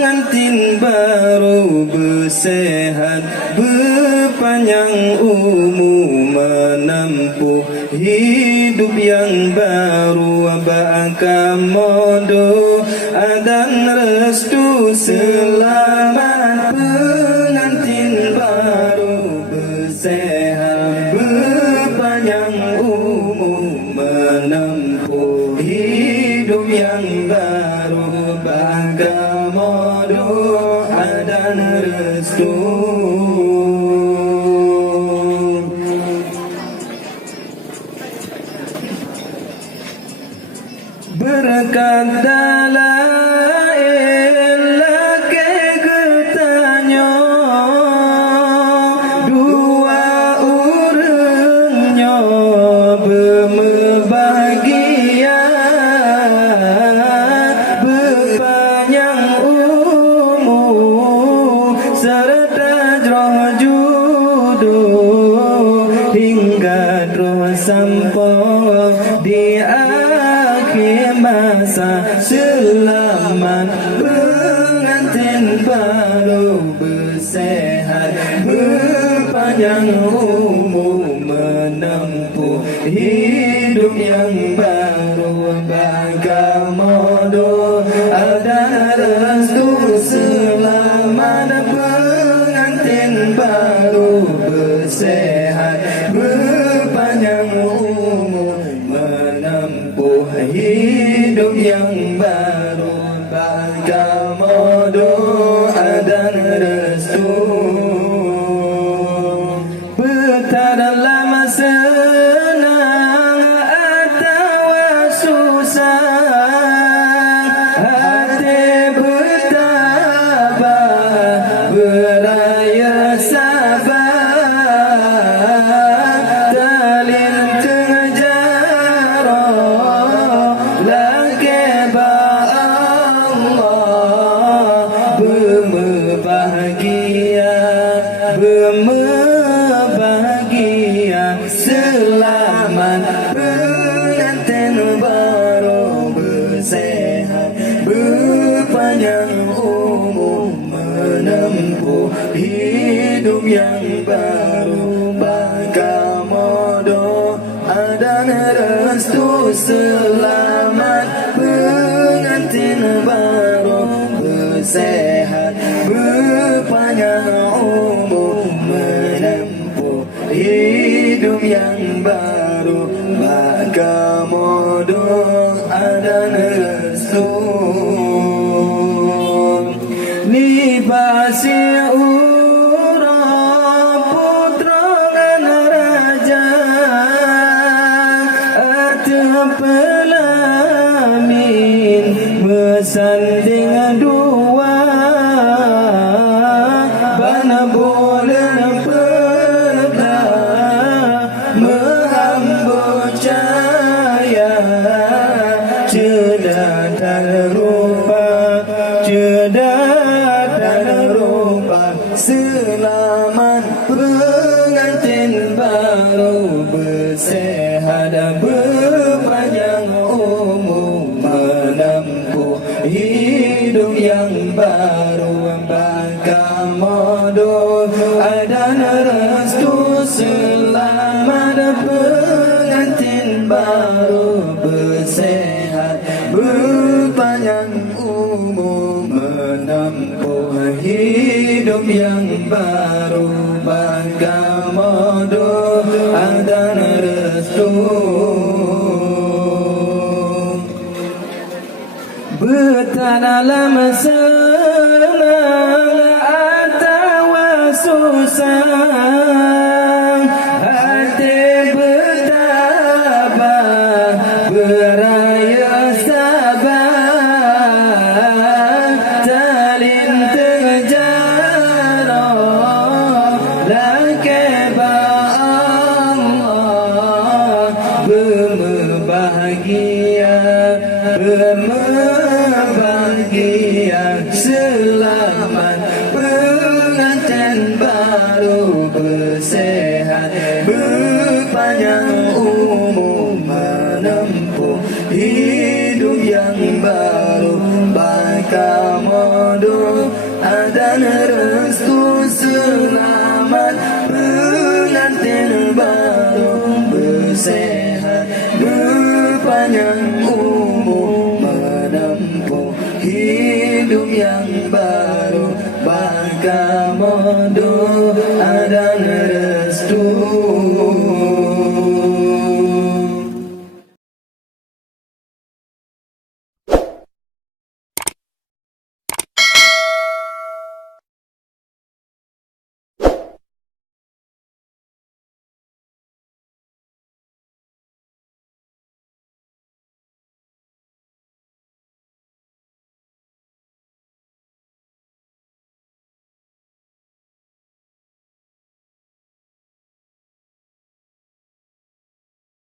pengantin baru bersehat, berpanjang umur, menempuh hidup yang baru, ba'akamodo dan restu. Selamat pengantin baru bersehat, berpanjang umur, menempuh hidup yang baru, ba'akamodo dan restu. Berkat dalail laki getanya, dua urangnya berbahagia, berpanjang umur serta roh jodoh hingga terus sampai di akhir masa. Selamat pengantin baru bersehat, berpanjang umur, menempuh hidup yang baru, ba'akamodo dan restu. Selamat pengantin baru bersehat, berpanjang umur, menempuh hidup yang baru, ba'akamodo dan restu. Betah dalam senang atau susah, hati bertabah, beraya sabar, talin terjara lagi Allah, berbahagia, berbahagia. Selamat pengantin baru bersehat, berpanjang umur, menempuh hidup yang baru, ba'akamodo dan restu. Selamat pengantin baru bersehat, berpanjang umur, menempuh hidup yang baru, ba'akamodo dan restu. Libasi urang putra dan raja, pelamin bersanding dua, bana bulan perda menghambur cahaya, cedak dan rupa, cedak dan rupa. Selamat pengantin baru bersehat, berpanjang umur, menempuh hidup yang baru, ba'akamodo dan restu. Selamat pengantin baru bersehat, berpanjang umur, menempuh hidup yang baru, ba'akamodo dan restu. Betah dalam senang atau susah, hati bertabah, beraya sabar, talin terjara lagi Allah, berbahagia, berbahagia. Selamat pengantin baru bersehat, berpanjang umur, menempuh hidup yang baru, ba'akamodo Ramadan dan restu selamat pengantin baru bersehat berpanjang umur menempuh hidup yang baru. Baraka Ramadan.